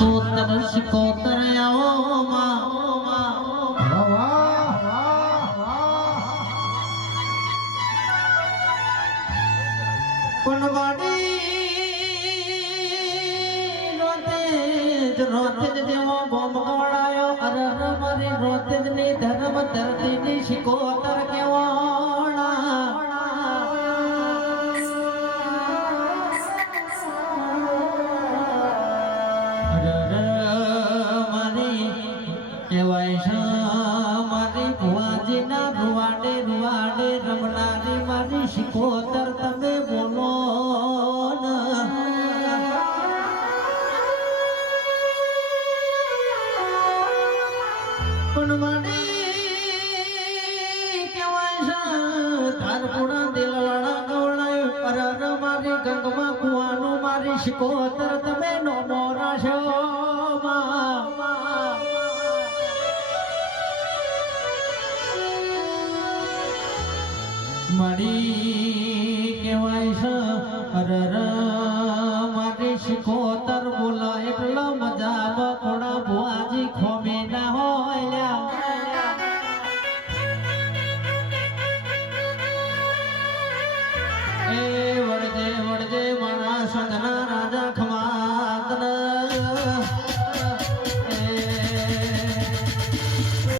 શિકોતર આવો માં રોતેજ દેવો બોમ ગવડાયો અરર મારી રોતેજ ની ધર્મ ધરતી ની શિકોતર કેવાણા અરર મારી કેવાય મારી ભુવાજી ના રૂવાડે રૂવાડે રમનારી મારી શિકોતર તમે બોલો ગંગમાં કુવાનું મારી શિકોતર તમે નો મોરાશો મળી કેવાય છે અરર મારી શિકોતર બોલા એટલો મજા બકોડા ભુવાજી ખોમીના